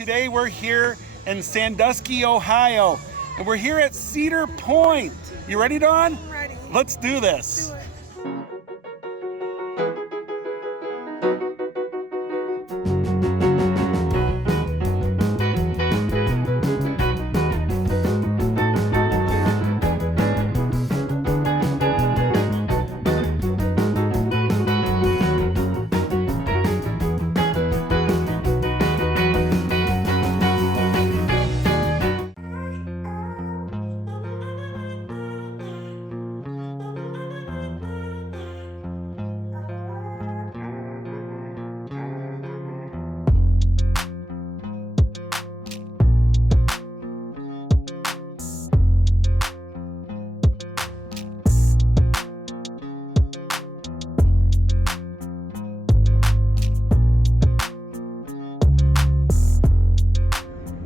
Today we're here in Sandusky, Ohio, and we're here at Cedar Point. You ready, Dawn? I'm ready. Let's do this. Do it.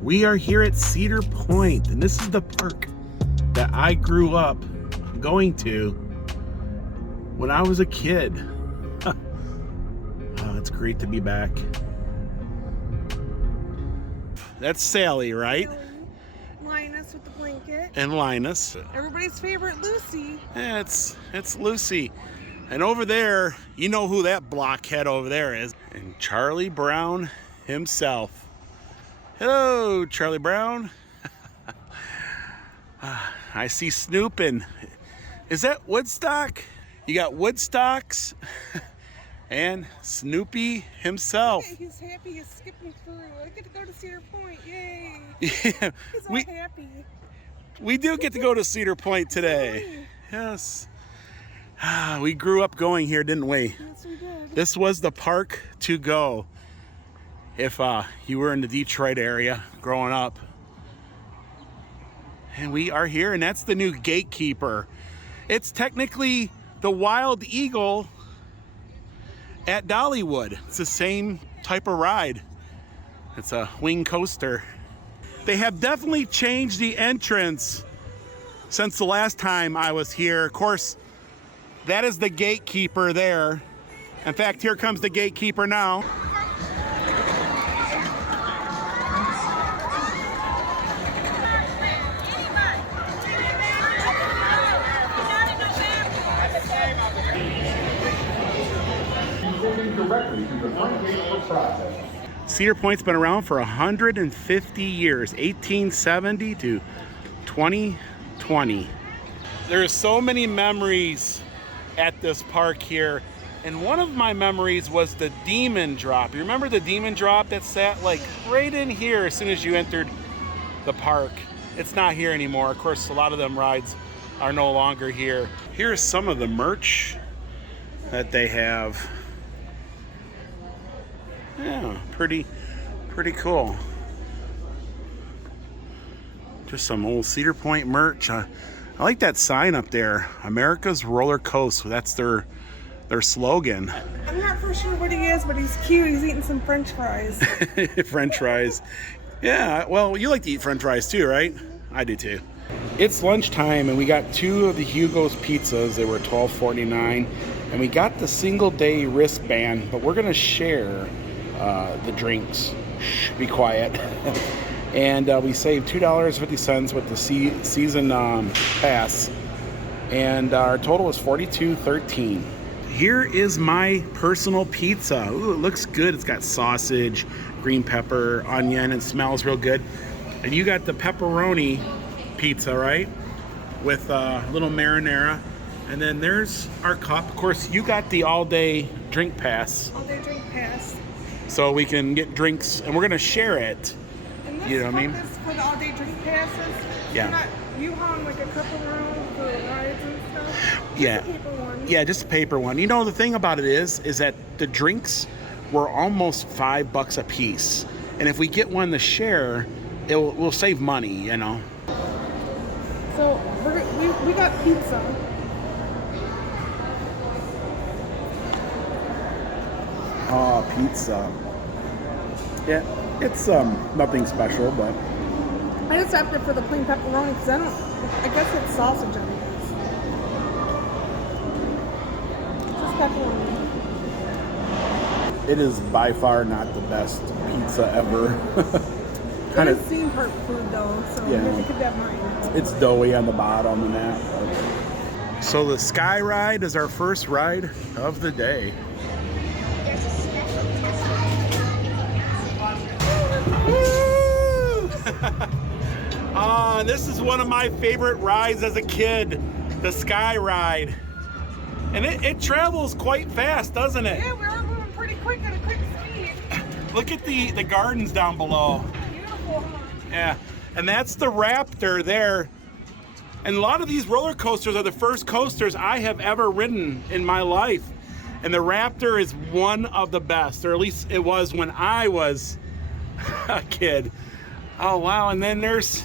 We are here at Cedar Point, and this is the park that I grew up going to when I was a kid. Oh, it's great to be back. That's Sally, right? Sally, Linus with the blanket. And Linus. Everybody's favorite, Lucy. Yeah, it's Lucy. And over there, you know who that blockhead over there is. And Charlie Brown himself. Hello, Charlie Brown. I see snooping. Is that Woodstock? You got Woodstocks and Snoopy himself. Yeah, he's happy. He's skipping through. I get to go to Cedar Point. Yay. Yeah, He's all happy. we do get to go to Cedar Point today. Yes. We grew up going here, didn't we? Yes, we did. This was the park to go if you were in the Detroit area growing up. And we are here, and that's the new gatekeeper. It's technically the Wild Eagle at Dollywood. It's the same type of ride. It's a wing coaster. They have definitely changed the entrance since the last time I was here. Of course, that is the gatekeeper there. In fact, here comes the gatekeeper now. Directly to the front gate for processing. Cedar Point's been around for 150 years, 1870 to 2020. There's so many memories at this park here, and one of my memories was the demon drop. You remember the demon drop that sat like right in here as soon as you entered the park? It's not here anymore. Of course, a lot of them rides are no longer here. Here's some of the merch that they have. Yeah, pretty cool. Just some old Cedar Point merch. I like that sign up there, America's Roller Coaster. That's their slogan. I'm not for sure what he is, but he's cute. He's eating some French fries. French fries. Yeah, well, you like to eat French fries too, right? I do too. It's lunchtime, and we got 2 of the Hugo's pizzas. They were $12.49, and we got the single day wristband, but we're gonna share the drinks. Shh, be quiet. And we saved $2.50 with the season pass, and our total was $42.13. Here is my personal pizza. Ooh, it looks good. It's got sausage, green pepper, onion, and smells real good. And you got the pepperoni pizza, right? With a little marinara. And then there's our cup. Of course, you got the all-day drink pass. All-day drink pass. So we can get drinks, and we're gonna share it. And this You know what I mean? is for the all-day drink passes. Yeah. You hung like a couple room for rides and stuff. Yeah. Just a paper one. Yeah, just a paper one. You know, the thing about it is that the drinks were almost $5 a piece, and if we get one to share, we'll save money. You know. So we got pizza. Oh, pizza. Yeah, it's nothing special, but I just opted for the plain pepperoni because I guess it's sausage on it. Just pepperoni. it is by far not the best pizza ever. kind It of, does seem part food though, so Yeah. maybe could have mine. it's doughy on the bottom and that. So the Sky Ride is our first ride of the day. This is one of my favorite rides as a kid, the Sky Ride. And it travels quite fast, doesn't it? Yeah, we were moving pretty quick at a quick speed. Look at the gardens down below. Beautiful, huh? Yeah, and that's the Raptor there. And a lot of these roller coasters are the first coasters I have ever ridden in my life. And the Raptor is one of the best, or at least it was when I was a kid. Oh wow, and then there's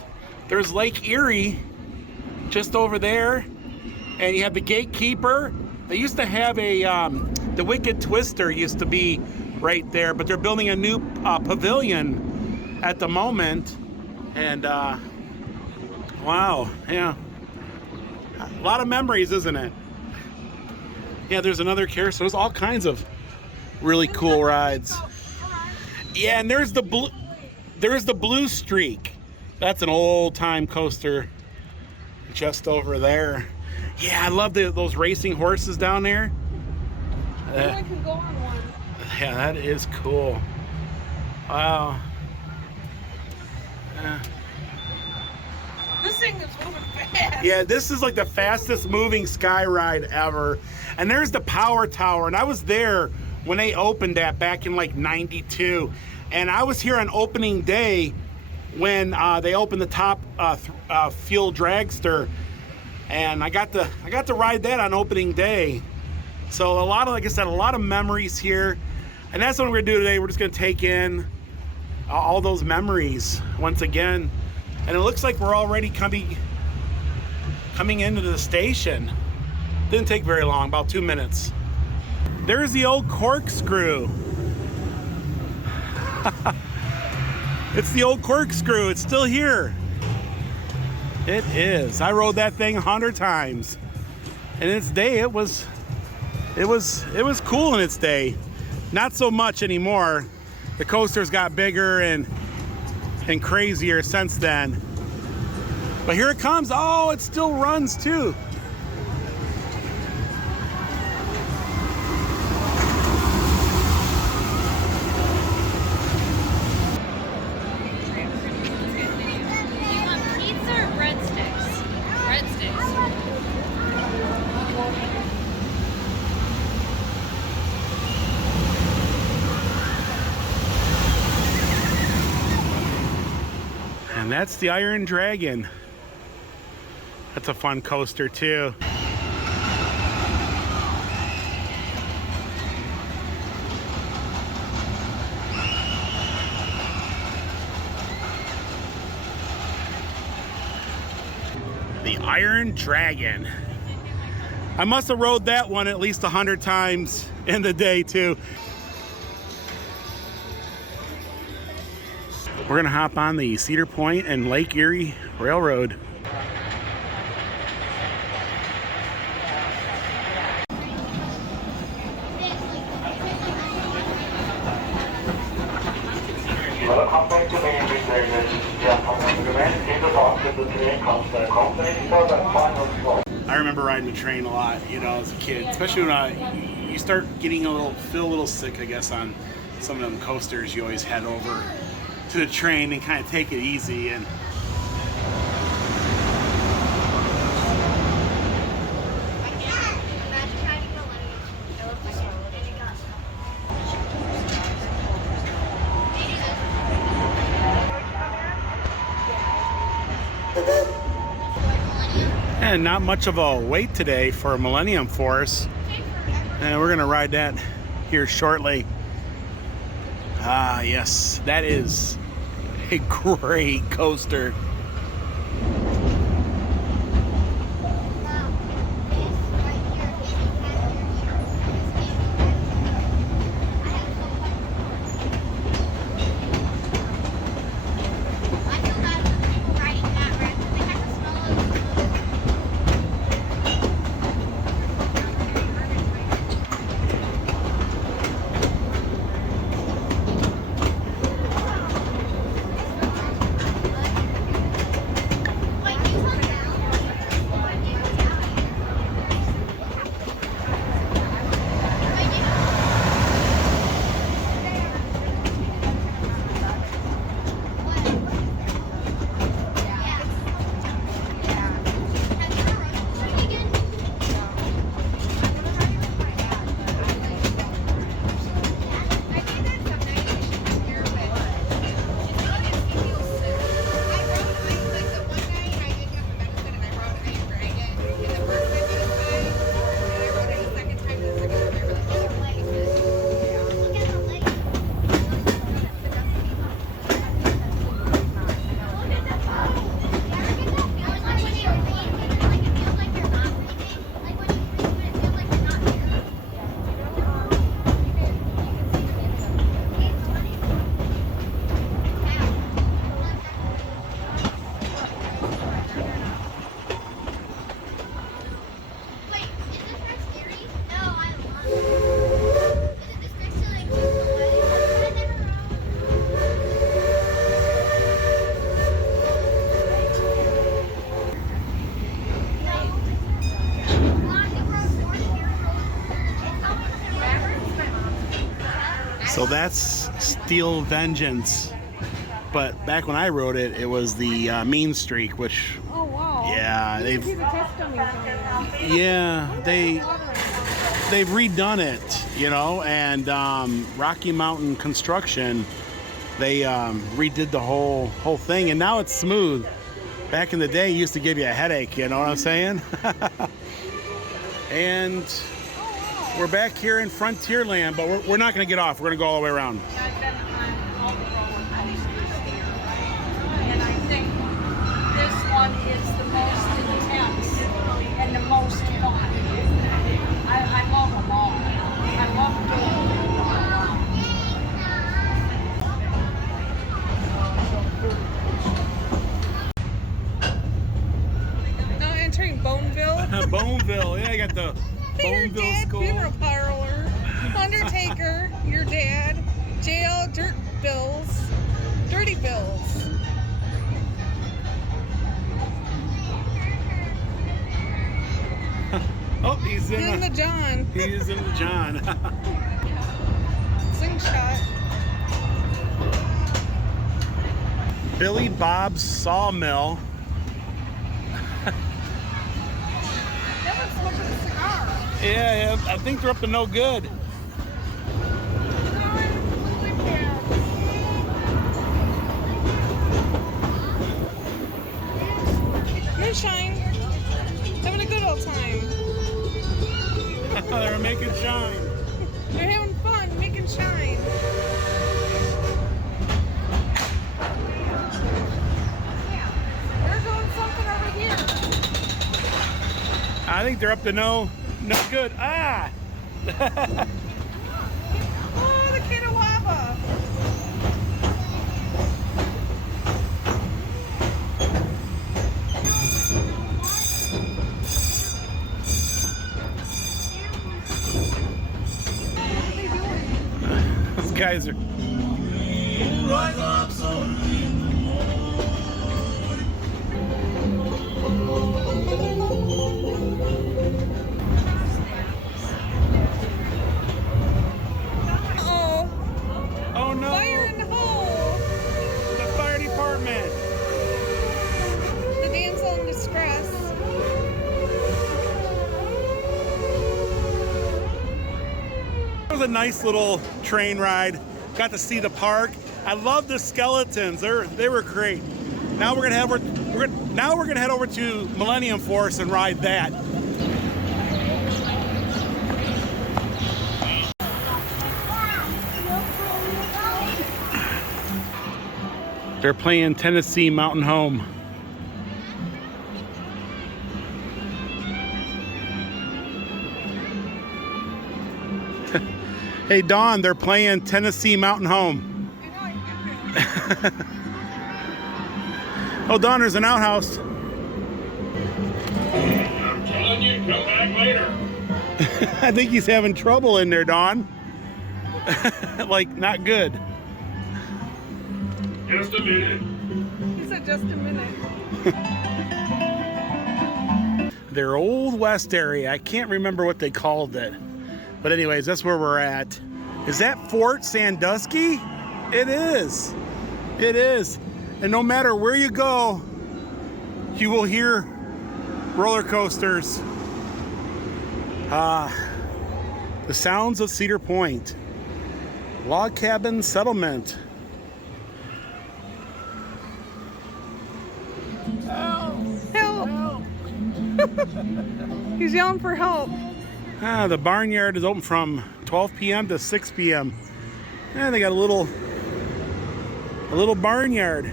Lake Erie just over there. And you have the Gatekeeper. They used to have the Wicked Twister used to be right there, but they're building a new pavilion at the moment. And wow, yeah. A lot of memories, isn't it? Yeah, there's another carousel. There's all kinds of really cool rides. Yeah, and there's the Blue Streak. That's an old time coaster just over there. Yeah, I love those racing horses down there. I can go on one. Yeah, that is cool. Wow. This thing is moving fast. Yeah, this is like the fastest moving Sky Ride ever. And there's the Power Tower, and I was there when they opened that back in like '92. And I was here on opening day when they opened the top fuel dragster, and I got to ride that on opening day. So a lot of, like I said, a lot of memories here, and that's what we're gonna do today. We're just gonna take in all those memories once again. And it looks like we're already coming into the station. Didn't take very long, about 2 minutes. There's the old corkscrew. It's the old corkscrew. It's still here. It is. I rode that thing 100 times. In its day, it was cool in its day. Not so much anymore. The coasters got bigger and crazier since then. But here it comes. Oh, it still runs too. You want pizza or breadsticks? Breadsticks. And that's the Iron Dragon. That's a fun coaster too. The Iron Dragon. I must have rode that one at least 100 times in the day too. We're gonna hop on the Cedar Point and Lake Erie Railroad. Welcome back to Yankee, ladies and gentlemen. Remain in the box of the train comes the company for the final stop. I remember riding the train a lot, you know, as a kid, especially when you start getting feel a little sick, I guess, on some of them coasters. You always head over to the train and kind of take it easy. And and not much of a wait today for Millennium Force, and we're gonna ride that here shortly. Ah, yes, that is a great coaster. So that's Steel Vengeance. But back when I rode it, it was the Mean Streak, which, Oh wow. yeah, These they've are the test dummies on there. yeah they've redone it, you know, and Rocky Mountain Construction, they redid the whole thing, and now it's smooth. Back in the day, it used to give you a headache, you know what I'm saying? And we're back here in Frontierland, but we're not going to get off. We're going to go all the way around. I've been on all the roller coasters here, and I think this one is the most intense and the most fun. I love them all. I love doing them. Now entering Boneville. Boneville, yeah, I got the Your Boneville dad, School. funeral parlor, Undertaker, your dad, jail, dirty bills. Oh, he's In the John. He's in the John. Slingshot. Billy Bob's Sawmill. That one's smoking a cigar. Yeah, I think they're up to no good. Moonshine. Having a good old time. They're making shine. They're having fun, making shine. They're doing something over here. I think they're up to no good. Ah! Oh, the Kitawaba. Those guys are. Uh-oh. Oh no! Fire in the hole. The fire department. The damsel in distress. It was a nice little train ride. Got to see the park. I love the skeletons. They were great. Now we're gonna head over to Millennium Force and ride that. They're playing Tennessee Mountain Home. Hey Dawn, they're playing Tennessee Mountain Home. Oh Dawn, there's an outhouse. I'm telling you, come back later. I think he's having trouble in there, Dawn. Like, not good. Just a minute. He said just a minute. Their Old West area, I can't remember what they called it. But anyways, that's where we're at. Is that Fort Sandusky? It is. It is. And no matter where you go, you will hear roller coasters. The sounds of Cedar Point. Log cabin settlement. Help! He's yelling for help. The barnyard is open from 12 p.m. to 6 p.m. And they got a little barnyard.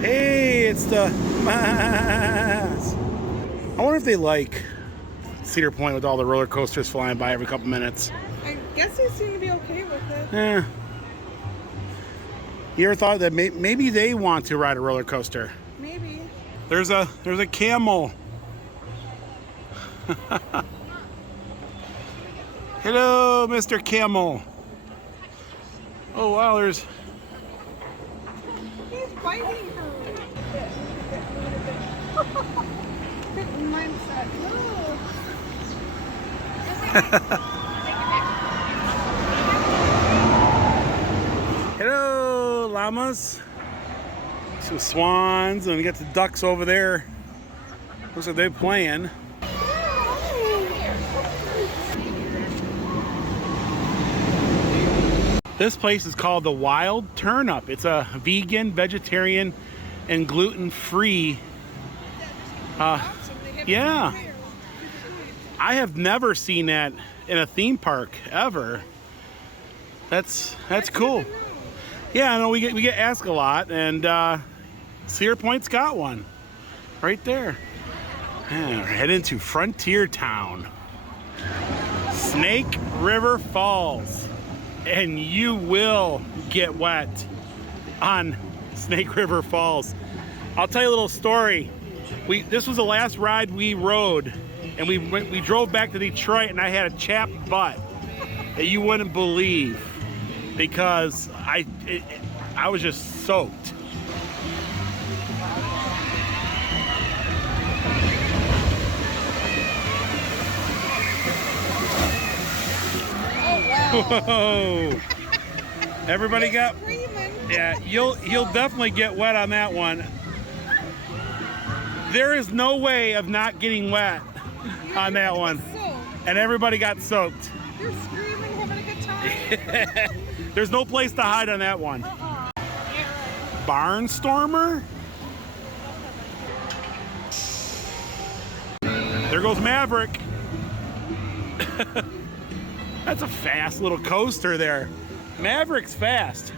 Hey, it's the mass. I wonder if they like Cedar Point with all the roller coasters flying by every couple minutes. I guess they seem to be okay with it. Yeah. You ever thought that maybe they want to ride a roller coaster? Maybe. There's a camel. Hello, Mr. Camel. Oh wow, there's. He's biting her. Mindset. No. llamas, some swans, and we got the ducks over there. Looks like they're playing. This place is called the Wild Turnip. It's a vegan, vegetarian, and gluten-free. Yeah. I have never seen that in a theme park ever. That's cool. Yeah, I know we get asked a lot, and Cedar Point's got one right there. Yeah, we're heading to Frontier Town, Snake River Falls, and you will get wet on Snake River Falls. I'll tell you a little story. This was the last ride we rode, and we drove back to Detroit, and I had a chapped butt that you wouldn't believe, because I was just soaked. Whoa! Everybody got, yeah. You'll definitely get wet on that one. There is no way of not getting wet on that one, and everybody got soaked. You're screaming, having a good time. There's no place to hide on that one. Barnstormer. There goes Maverick. That's a fast little coaster there. Maverick's fast.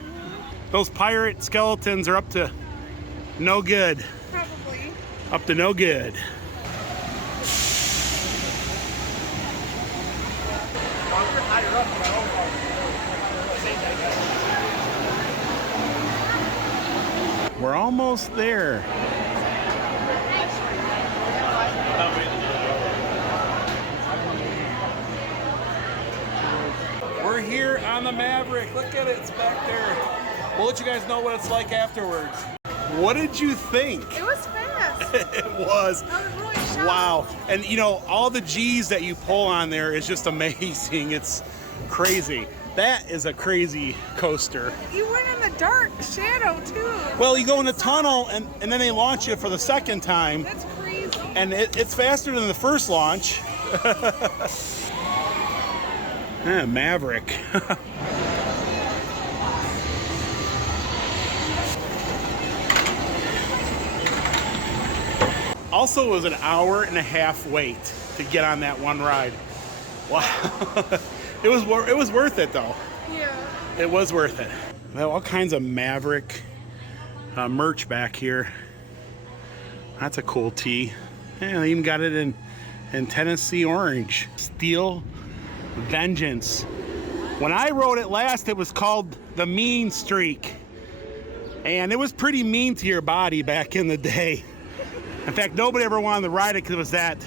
Those pirate skeletons are up to no good. Probably. Up to no good. We're almost there. We're here on the Maverick. Look at it, it's back there. We'll let you guys know what it's like afterwards. What did you think? It was fast. It was. I was really shocked. Wow. And you know, all the G's that you pull on there is just amazing. It's crazy. That is a crazy coaster. You went in the dark shadow too. Well, you go in the tunnel and then they launch you for the second time. That's crazy. And it's faster than the first launch. Yeah, Maverick. Also, it was an hour-and-a-half wait to get on that one ride. Wow. It was worth it though. Yeah. It was worth it. We have all kinds of Maverick merch back here. That's a cool tee. Yeah, they even got it in Tennessee orange. Steel Vengeance. When I rode it last, it was called the Mean Streak. And it was pretty mean to your body back in the day. In fact, nobody ever wanted to ride it because it was that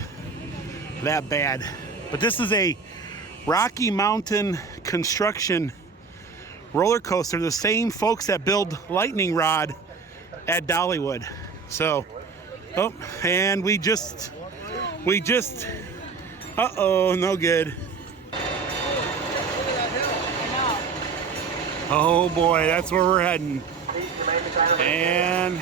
bad. But this is a Rocky Mountain Construction roller coaster, the same folks that build Lightning Rod at Dollywood. So, oh, and we just, uh-oh, no good. Oh boy, that's where we're heading. And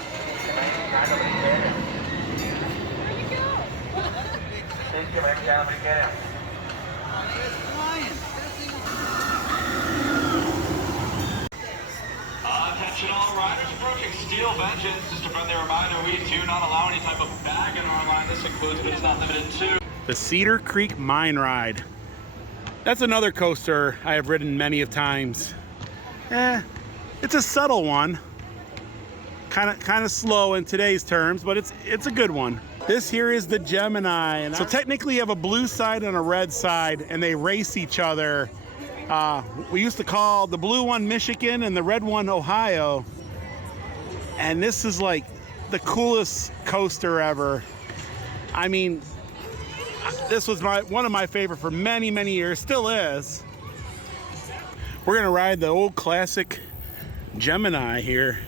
attention all riders approaching Steel Vengeance. Just a friendly reminder, we do not allow any type of bag in our line. This includes, but is not limited to, the Cedar Creek Mine Ride. That's another coaster I have ridden many of times. It's a subtle one. Kind of slow in today's terms, but it's a good one. This here is the Gemini. And so technically you have a blue side and a red side, and they race each other. We used to call the blue one Michigan and the red one Ohio. And this is like the coolest coaster ever. I mean, this was one of my favorite for many, many years, still is. We're gonna ride the old classic Gemini here.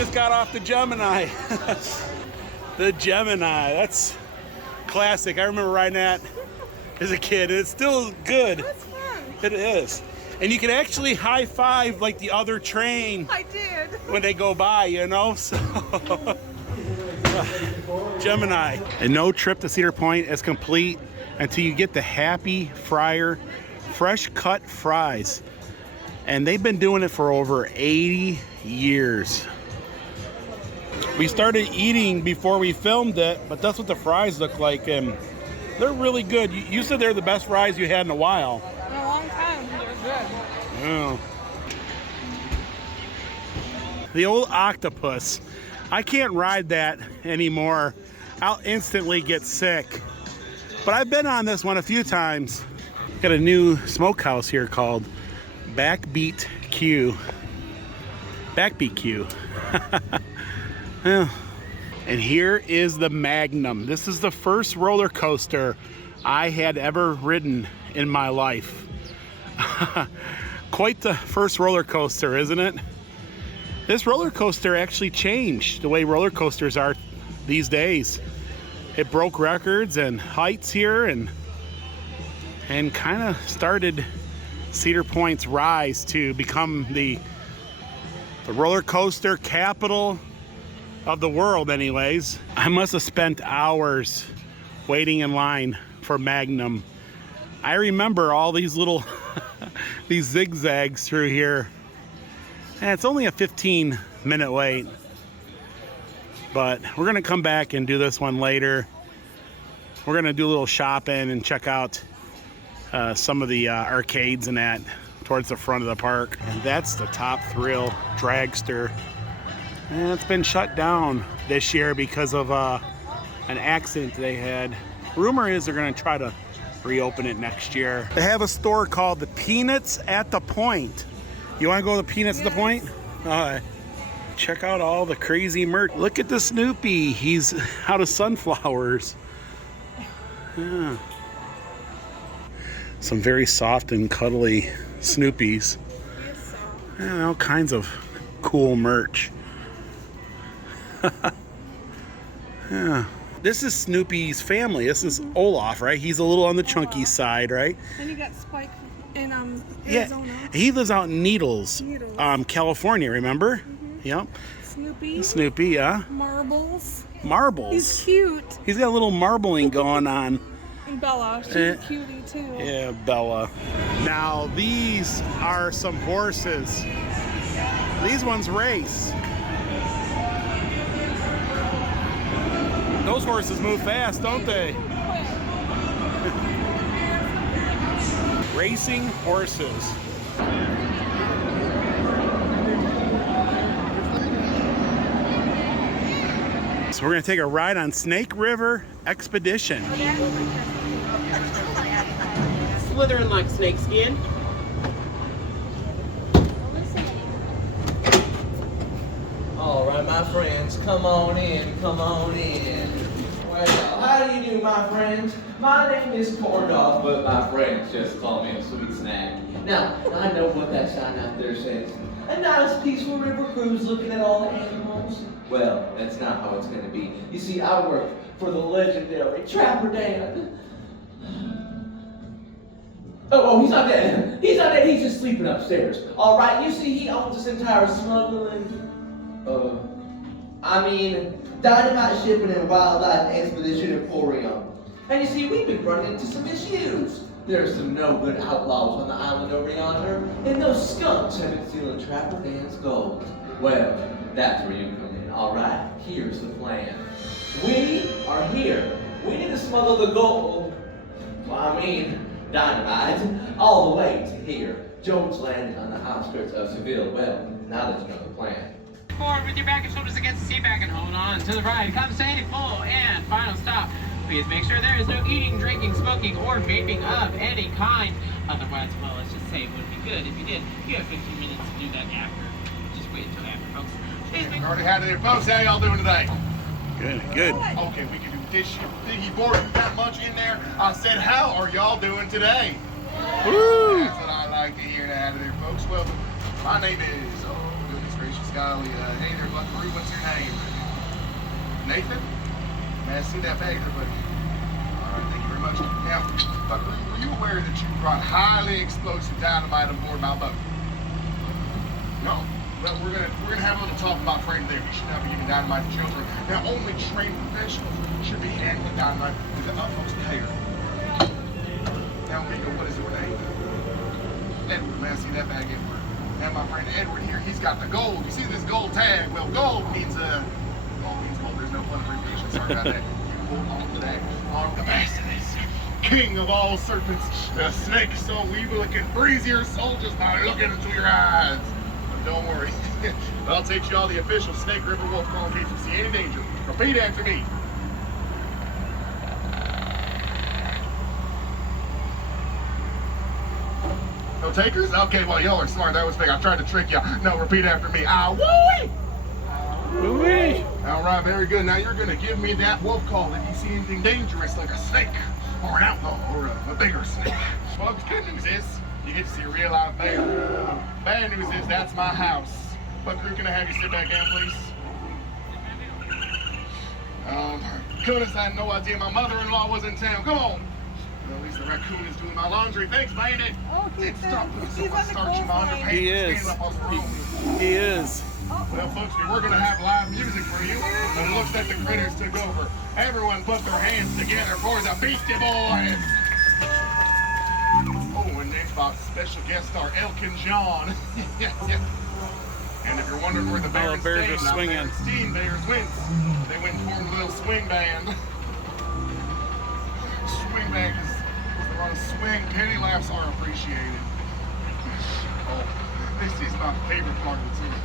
just got off the Gemini. The Gemini, that's classic. I remember riding that as a kid, and it's still good. That's fun. It is. And you can actually high five like the other train I did. when they go by, you know? So Gemini. And no trip to Cedar Point is complete until you get the Happy Fryer fresh cut fries. And they've been doing it for over 80 years. We started eating before we filmed it, but that's what the fries look like, and they're really good. You said they're the best fries you had in a while. In a long time, they're good. Yeah. The old octopus. I can't ride that anymore. I'll instantly get sick. But I've been on this one a few times. Got a new smokehouse here called Backbeat Q. Backbeat Q. Yeah. And here is the Magnum. This is the first roller coaster I had ever ridden in my life. Quite the first roller coaster, isn't it? This roller coaster actually changed the way roller coasters are these days. It broke records and heights here, and kind of started Cedar Point's rise to become the roller coaster capital of the world anyways. I must have spent hours waiting in line for Magnum. I remember all these little these zigzags through here. And it's only a 15-minute wait. But we're gonna come back and do this one later. We're gonna do a little shopping and check out some of the arcades and that towards the front of the park. And that's the Top Thrill dragster. And it's been shut down this year because of an accident they had. Rumor is they're gonna try to reopen it next year. They have a store called the Peanuts at the Point. You wanna go to the Peanuts at the Point? All right. Check out all the crazy merch. Look at the Snoopy. He's out of sunflowers. Yeah. Some very soft and cuddly Snoopies. And all kinds of cool merch. Yeah. This is Snoopy's family. This is Olaf, right? He's a little on the chunky side, right? And you got Spike in Arizona. Yeah. He lives out in Needles, California, remember? Mm-hmm. Yep. Snoopy, yeah. Marbles. Marbles. He's cute. He's got a little marbling going on. And Bella, she's a cutie too. Yeah, Bella. Now these are some horses. These ones race. Those horses move fast, don't they? Racing horses. So we're gonna take a ride on Snake River Expedition. Slithering like snakeskin. All right, my friends, come on in, come on in. Well, how do you do, my friends? My name is Corndog, but my friends just call me a sweet snack. Now, I know what that sign out there says. A nice, peaceful river cruise looking at all the animals. Well, that's not how it's going to be. You see, I work for the legendary Trapper Dan. Oh, he's not dead. He's not dead. He's just sleeping upstairs. All right, you see, he owns this entire smuggling, dynamite shipping and wildlife expedition emporium. And you see, we've been running into some issues. There's some no-good outlaws on the island over yonder, and those skunks have been stealing Trapper Dan's gold. Well, that's where you come in. All right, here's the plan. We are here. We need to smuggle the gold. Dynamite, all the way to here. Jones landed on the outskirts of Seville. Well, now that you know the plan. Forward with your back and shoulders against the seat back and hold on to the right. Come steady, full, and final stop. Please make sure there is no eating, drinking, smoking, or vaping of any kind. Otherwise, well, let's just say it would be good if you did. You have 15 minutes to do that after. Just wait until after, folks. Already had it there, folks. How y'all doing today? Good, good. Okay, we can do this diggy board. We've got much in there. I said, how are y'all doing today? Woo! That's what I like to hear out of there, folks. Well, my name is, oh goodness gracious, Scully. Hey there, Buckaroo. What's your name? Nathan? May I see that bag there, buddy? All right, thank you very much. Now, Buckaroo, were you aware that you brought highly explosive dynamite aboard my boat? No. Well, we're gonna have a little talk about Frank there. We should not be using dynamite to children. Now, only trained professionals should be handling dynamite with the utmost care. Now, Mika, what is your name? Edward. May I see that bag, Edward? Now, my friend Edward here, he's got the gold. You see this gold tag? Well, gold means gold. There's no fun abbreviation. Sorry about that. You hold on to that. On the basilisk, king of all serpents, the snake so evil it can freeze your soul just by looking into your eyes. Don't worry. I'll teach you all the official Snake River Wolf call in case you see any danger. Repeat after me. No takers? Okay, well, y'all are smart. That was fake. I tried to trick y'all. No, repeat after me. Ah, woo-wee! Woo-wee! All right, very good. Now you're going to give me that wolf call if you see anything dangerous like a snake or an outlaw or a bigger snake. Folks, good news is you get to see a real live bear. Bad news is that's my house. Buckaroo, can I have you sit back down, please? Goodness, I had no idea my mother-in-law was in town. Come on. Well, at least the raccoon is doing my laundry. Thanks, Bandit. Oh, Stop putting so he's much on the starch in my clothesline. underpants. He is. Stand up on the room. He is. Well, folks, we were going to have live music for you, but it looks like the critters took over. Everyone put their hands together for the Beastie Boys. Oh, and named by special guest star Elkin John. Yeah. And if you're wondering where the Bears Bears are stand, swinging. Bears team Bears wins. They went and formed a little swing band. Swing band is they're on a swing. Penny laughs are appreciated. Oh, this is my favorite part of the team.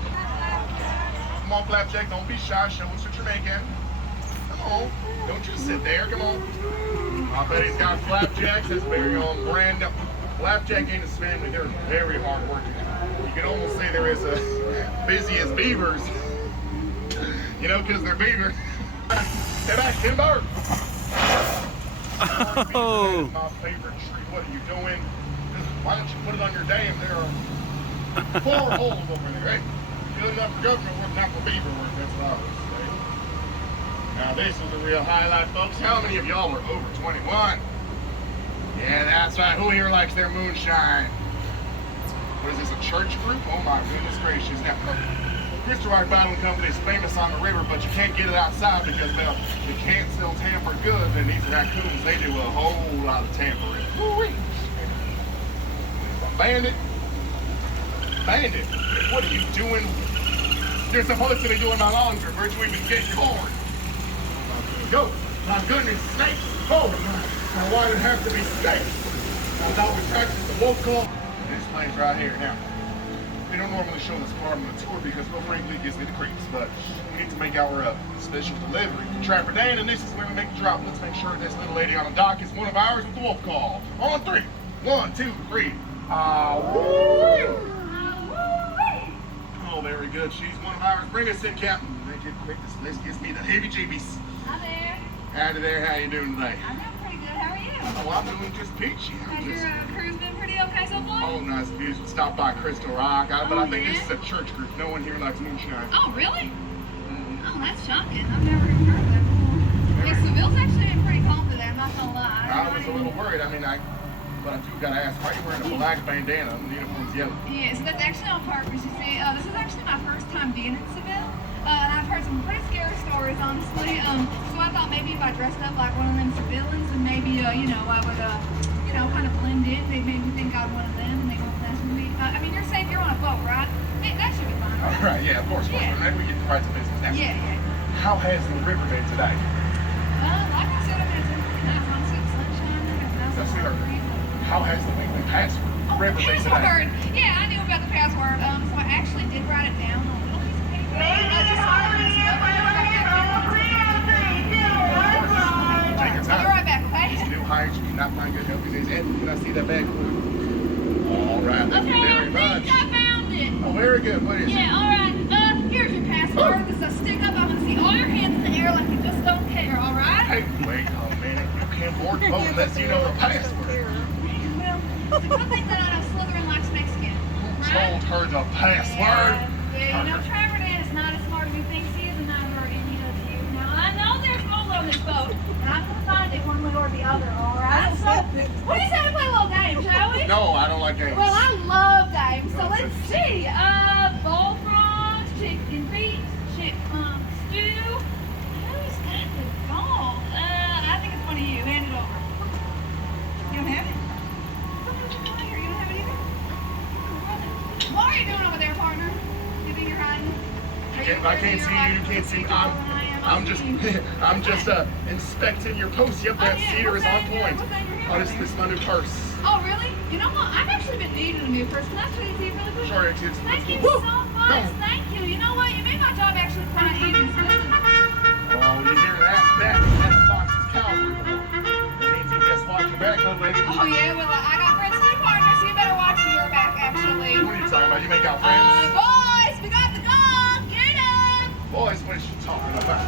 Come on, Flapjack, don't be shy. Show us what you're making. Come on. Don't just sit there. Come on. I bet he's got flapjacks. That's very on brand. Flapjack and his family, they're very hard working. You can almost say they're as busy as beavers. You know, because they're beavers. Get back, Timber! Oh! My favorite tree. What are you doing? Why don't you put it on your dam? There are 4 holes over there. Hey, good enough for government work, not for beaver work. That's what I would say. Now this is a real highlight, folks. How many of y'all are over 21? Yeah, that's right. Who here likes their moonshine? What is this, a church group? Oh my goodness gracious. Now, Crystal Rock Bottling Company is famous on the river, but you can't get it outside because, well, you can't sell tampered goods, and these raccoons, they do a whole lot of tampering. Woo-wee. Bandit, what are you doing? You're supposed to be doing my laundry. Where'd you even get your horn? Go. My goodness, snakes. Oh, now why did it have to be snakes? I thought we practiced the wolf call. This place right here. Now, we don't normally show this part on the tour because, well, frankly, it gives me the creeps, but we need to make our special delivery to Trapper Dan, and this is where we make the drop. Let's make sure this little lady on the dock is one of ours with the wolf call. On 3. 1, 2, 3. Woo! Oh, very good. She's one of ours. Bring us in, Captain. Make it quick. This gives me the heebie-jeebies. Hi there. Howdy there. How you doing today? I'm doing pretty good. How are you? Oh, I'm doing just peachy. Has your cruise been pretty okay so far? Oh, nice views. We stopped by Crystal Rock, but I think this is a church group. No one here likes moonshine. Oh, really? Oh, that's shocking. I've never even heard of that before. Yeah, Seville's actually been pretty calm today. I'm not gonna lie. I was a little worried. I mean, but I do gotta ask, why are you wearing a black bandana and the uniform's yellow? Yeah, so that's actually on purpose. You see, this is actually my first time being in Seville, and I've heard some pretty scary stories, honestly. So I thought maybe if I dressed up like one of them civilians, and maybe, I would, kind of blend in. They'd maybe think I'm one of them, and they won't mess with me. I mean, you're safe. You're on a boat, right? Hey, that should be fine, right? All right, yeah, of course. Yeah. Maybe we get right to business now. Yeah. How has the river been today? Like I said, I mean, it's been pretty nice. Honestly, the sunshine, it's That's nice it. and breeze. How has the weekly password river been today? Password. Yeah, I knew about the password. So I actually did write it down on a little piece of paper. Just so I don't mess it up. Take your time. I'll be right back, okay? Still hired, you cannot find good help. He says, Ed, can I see that bag? All right, thank you very much. I found it. Oh, very good. What is it? Yeah, all right. Here's your password. This is a stick up. I'm gonna see all your hands in the air like you just don't care. All right? Hey, wait a minute. You can't board the boat unless you know the password. Well, it's a good thing that I know Slytherin likes Mexican. Who told her the password? Yeah, Trevor or the other, all right? So, what do you say we play a little game, shall we? No, I don't like games. Well, I love games, so let's see. Bullfrogs, chicken feet, chipmunk stew. Who's got the gold? I think it's one of you. Hand it over. You don't have it? You don't have it either? What are you doing over there, partner? You think you're hiding? I can't see you. You can't see me. I'm just inspecting your post. Yep, that Cedar is on point. Oh, this is my new purse. Oh, really? You know what? I've actually been needing a new person. That's what you see really quick. Sorry, kids. Thank you so much. Thank you. You know what? You made my job actually quite easy. So listen. Oh, you hear that? That box is coward. That means you just watch your back, little lady. Oh, yeah? Well, I got friends too, partner, so you better watch your back, actually. What are you talking about? You make out friends? Boys, we got the dog. Get him. Boys, what is she talking about?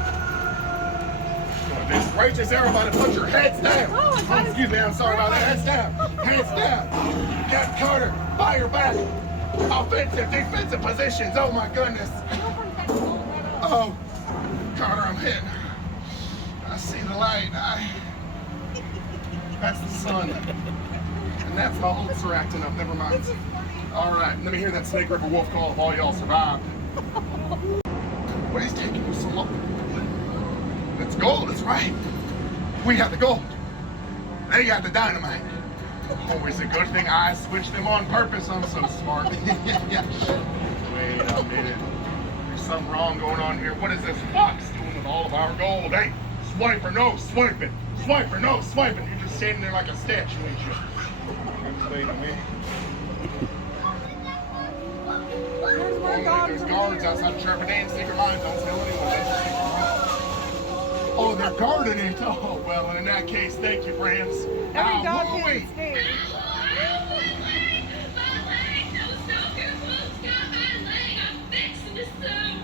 Miss Righteous, everybody put your heads down. Oh, excuse me, I'm sorry about that. Heads down. Hands down. Captain Carter, fire back. Offensive, defensive positions. Oh my goodness. Oh, Carter, I'm hit. I see the light. That's the sun. And that's my ulcer acting up. Never mind. All right, let me hear that Snake River wolf call if all y'all survived. What is taking you so long? It's gold, that's right. We have the gold. They got the dynamite. Always a good thing I switched them on purpose. I'm so smart. Wait a minute. There's something wrong going on here. What is this fox doing with all of our gold? Hey, swiper, no swiping. Swiper, no swiping. You're just standing there like a statue, ain't you? Wait a minute. There's guards outside chirping in secret lines. Don't tell anyone. Oh, they're guarding it. Oh, well, in that case, thank you, friends. Every dog can escape.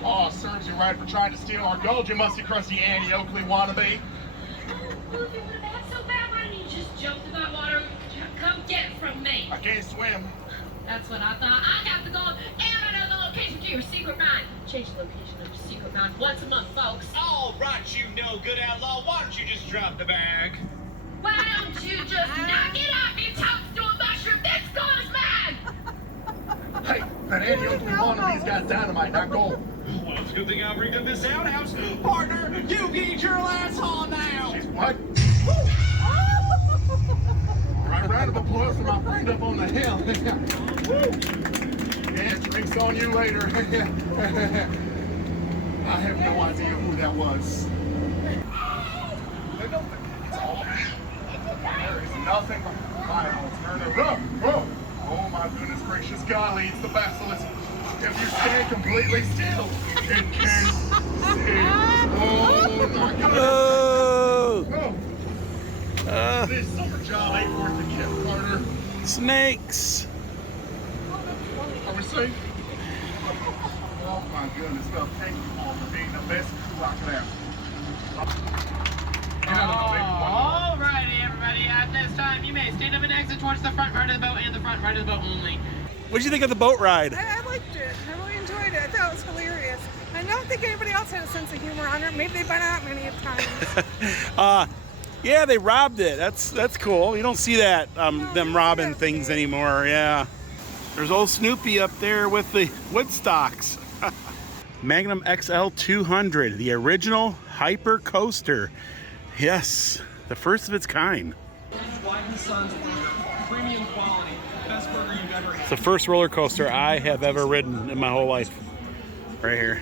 Oh, serves you right for trying to steal our gold, you musty, crusty Annie Oakley wannabe. Well, if it would have been so bad, why didn't you just jump in that water? Come get it from me. I can't swim. That's what I thought. I got the gold, and I know the location to your secret mine. Change the location of your secret mine once a month, folks. All right, you no good outlaw. Why don't you just drop the bag? Why don't you just knock it off, you toadstool mushroom? This gold is mine! Hey, that Annie Oakley wannabe's got dynamite, not gold. Well, it's a good thing I rigged up this outhouse. Partner, you get your last haul now. She's what? Right, round of applause for my friend up on the hill. Yeah, drinks on you later. I have no idea who that was. There is nothing but whoa. Oh my goodness gracious golly, it's the basilisk. If you stand completely still, it can see. Oh my goodness. Oh. This summer job ain't worth the kill, Carter. Snakes. Are we safe? Oh my goodness, well, thank you all for being the best crew I could have. All righty, everybody. At this time, you may stand up and exit towards the front right of the boat and the front right of the boat only. What did you think of the boat ride? I liked it. I really enjoyed it. I thought it was hilarious. I don't think anybody else had a sense of humor on it. Maybe they've been out many times. Yeah, they robbed it. That's cool. You don't see that them robbing things anymore. Yeah. There's old Snoopy up there with the Woodstocks. Magnum XL 200, the original hyper coaster. Yes, the first of its kind. Premium quality, best burger you've ever had. It's the first roller coaster I have ever ridden in my whole life. Right here.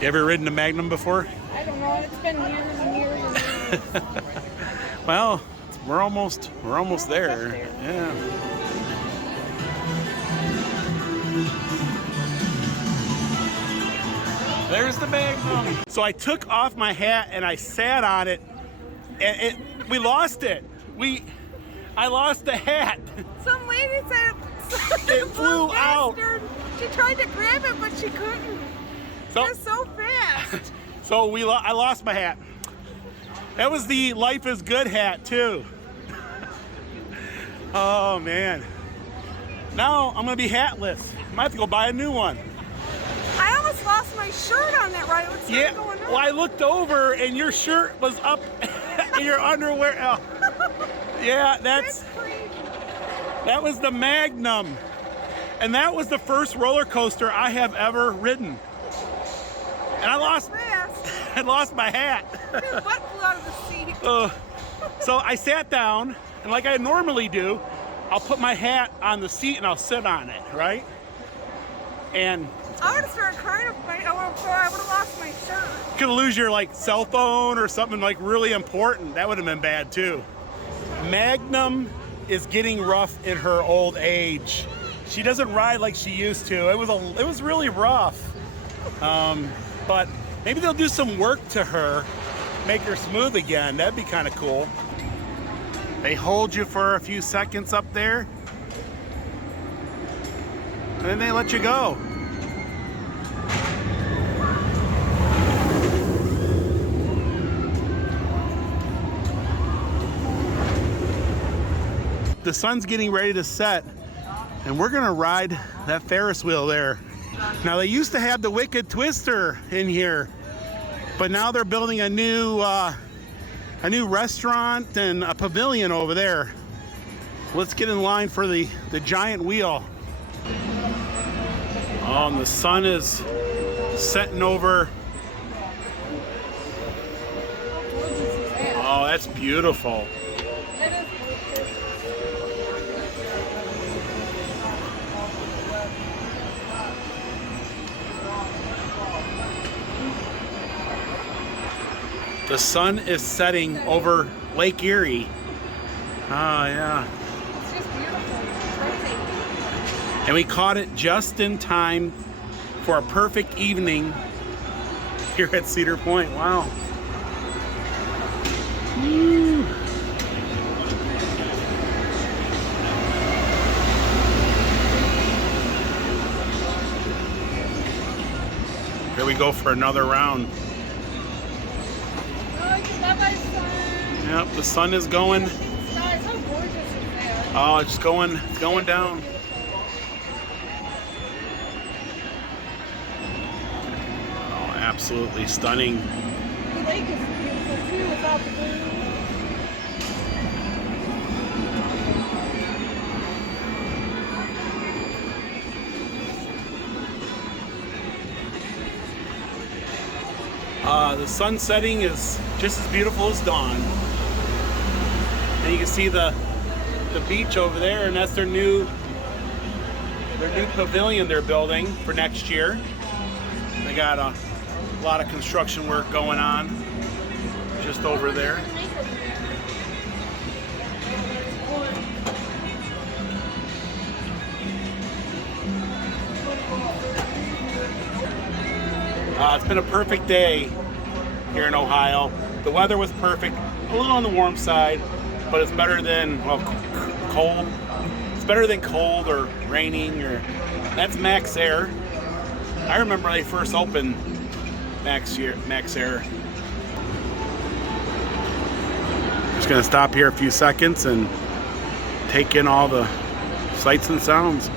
You ever ridden a Magnum before? I don't know. It's been years and years and years. Well, we're almost there. Yeah. There's the Magnum. So I took off my hat and I sat on it, and we lost it. I lost the hat. Some lady said It flew out. She tried to grab it, but she couldn't. So, it was so fast. So I lost my hat. That was the Life is Good hat too. Oh man. Now I'm gonna be hatless. I might have to go buy a new one. I almost lost my shirt on that ride. What's going on? Well, I looked over and your shirt was up In your underwear. Oh. Yeah, that was the Magnum. And that was the first roller coaster I have ever ridden. And I lost my hat. Your butt flew out of the seat. So I sat down, and like I normally do, I'll put my hat on the seat and I'll sit on it, right? And I would have started crying if I would have lost my shirt. Could lose your like cell phone or something like really important. That would have been bad too. Magnum is getting rough in her old age. She doesn't ride like she used to. It was really rough. But maybe they'll do some work to her, make her smooth again. That'd be kind of cool. They hold you for a few seconds up there, and then they let you go. The sun's getting ready to set, and we're gonna ride that Ferris wheel there. Now they used to have the Wicked Twister in here, but now they're building a new restaurant and a pavilion over there. Let's get in line for the giant wheel. Oh, and the sun is setting over. Oh, that's beautiful. The sun is setting over Lake Erie. Oh, yeah. It's just beautiful. It's crazy. And we caught it just in time for a perfect evening here at Cedar Point. Wow. Woo. Here we go for another round. Yep, the sun is going. Guys, how gorgeous is that? Oh, it's going down. Oh, absolutely stunning. The lake is beautiful too without the moon. The sun setting is just as beautiful as dawn. And you can see the beach over there, and that's their new pavilion they're building for next year. They got a lot of construction work going on just over there. It's been a perfect day here in Ohio. The weather was perfect, a little on the warm side, but it's better than, well, cold. It's better than cold or raining, or that's Max Air. I remember when they first opened Max Air. Just gonna stop here a few seconds and take in all the sights and sounds.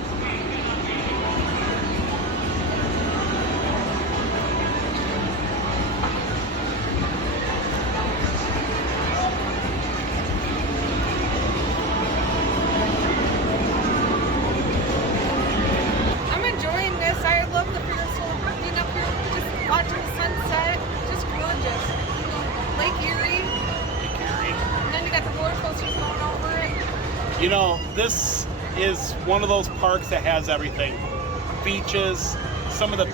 I'm enjoying this. I love the Ferris wheel, being up here, just watching the sunset. Just gorgeous. Lake Erie. And then you got the roller coasters going over it. You know, this is one of those parks that has everything. Beaches, some of the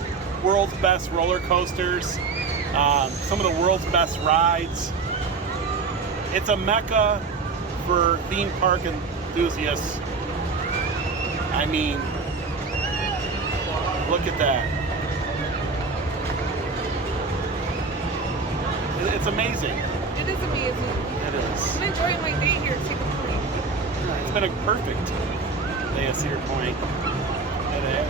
world's best roller coasters, some of the world's best rides. It's a mecca for theme park enthusiasts. I mean, look at that. It's amazing. It is amazing. It is. I'm enjoying my day here at Cedar Point. It's been a perfect day at Cedar Point. It is.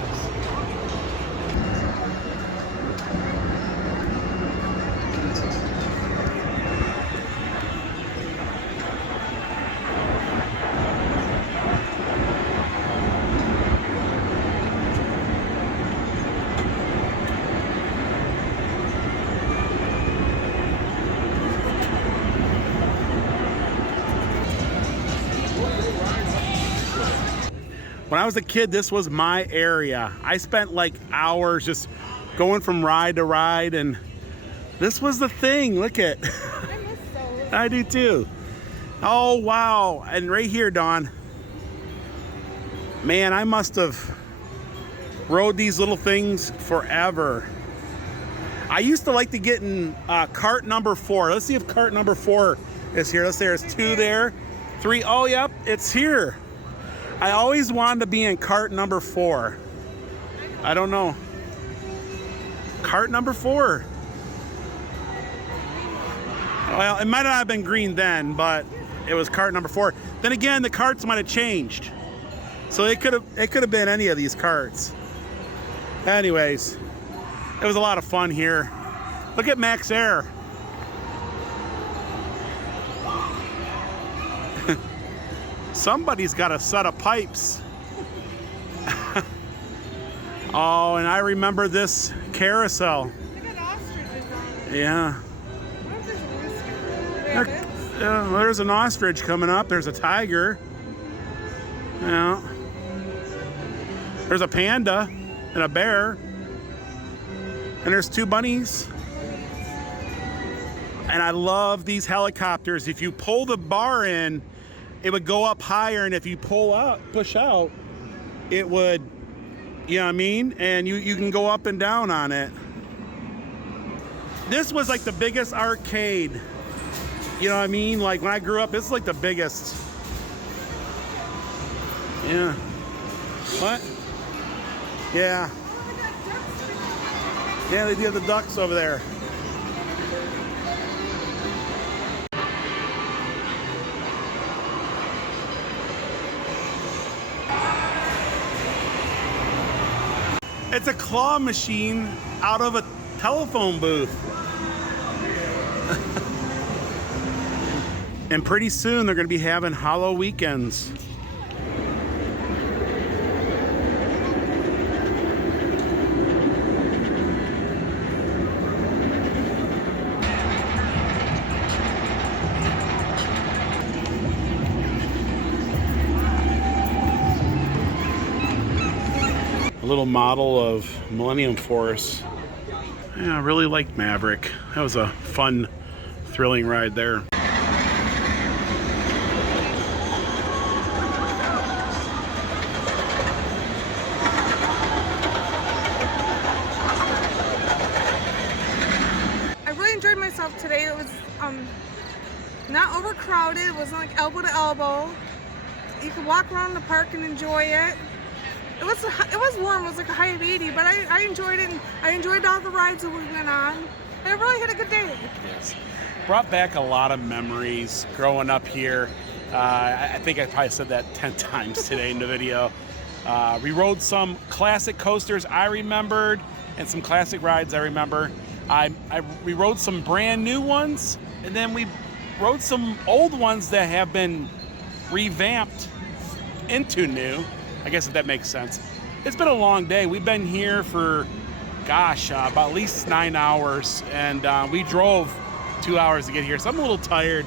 When I was a kid, this was my area. I spent like hours just going from ride to ride, and this was the thing. Look at. I miss those. I do too. Oh, wow. And right here, Dawn. Man, I must have rode these little things forever. I used to like to get in cart number 4. Let's see if cart number 4 is here. Let's say there's 2 there. 3. Oh, yep, it's here. I always wanted to be in cart number 4. I don't know. Cart number 4. Well, it might not have been green then, but it was cart number 4. Then again, the carts might have changed. So it could have been any of these carts. Anyways, it was a lot of fun here. Look at Max Air. Somebody's got a set of pipes. Oh, and I remember this carousel. They got ostriches on it. Yeah. What is this rooster? Yeah, there's an ostrich coming up. There's a tiger. Yeah. There's a panda and a bear. And there's 2 bunnies. And I love these helicopters. If you pull the bar in, it would go up higher, and if you push out, it would, you know what I mean? And you can go up and down on it. This was like the biggest arcade. You know what I mean? Like when I grew up, this is like the biggest. Yeah. What? Yeah. Yeah, they do have the ducks over there. It's a claw machine out of a telephone booth. And pretty soon they're going to be having hollow weekends. A little model of Millennium Force. Yeah, I really liked Maverick. That was a fun, thrilling ride there. I really enjoyed myself today. It was not overcrowded. It wasn't like elbow to elbow. You could walk around the park and enjoy it. It was warm. It was like a high of 80, but I enjoyed it, and I enjoyed all the rides that we went on. I really had a good day. Yes. Brought back a lot of memories growing up here. I think I probably said that 10 times today in the video. We rode some classic coasters I remembered and some classic rides I remember. We rode some brand new ones, and then we rode some old ones that have been revamped into new. I guess if that makes sense. It's been a long day. We've been here for, gosh, about at least 9 hours, and we drove 2 hours to get here, so I'm a little tired.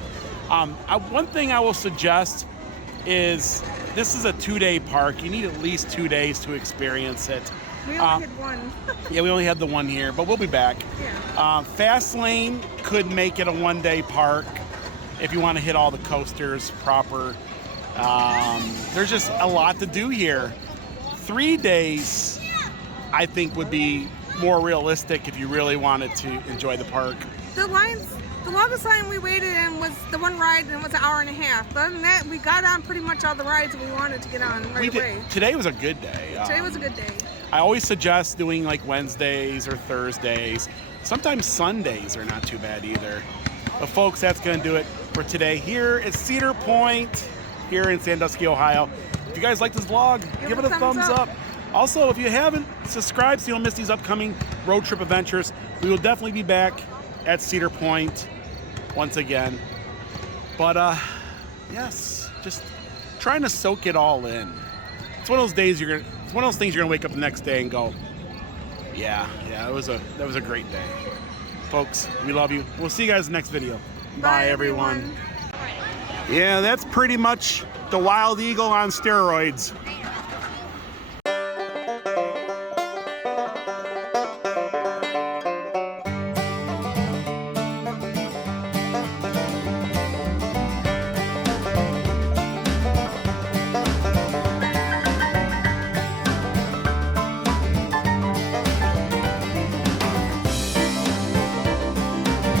One thing I will suggest is this is a 2-day park. You need at least 2 days to experience it. We only had one. Yeah, we only had the one here, but we'll be back. Yeah. Fast Lane could make it a 1-day park if you want to hit all the coasters proper. There's just a lot to do here. 3 days, I think, would be more realistic if you really wanted to enjoy the park. The longest line we waited in was the one ride, and it was an hour and a half. But other than that, we got on pretty much all the rides that we wanted to get on right away. Today was a good day. Today was a good day. I always suggest doing like Wednesdays or Thursdays. Sometimes Sundays are not too bad either. But folks, that's going to do it for today here at Cedar Point, here in Sandusky, Ohio. If you guys like this vlog, give it a thumbs up. Also, if you haven't, subscribe so you don't miss these upcoming road trip adventures. We will definitely be back at Cedar Point once again. But yes, just trying to soak it all in. It's one of those days it's one of those things you're gonna wake up the next day and go, yeah, that was a great day. Folks, we love you. We'll see you guys in the next video. Bye everyone. Yeah, that's pretty much the Wild Eagle on steroids.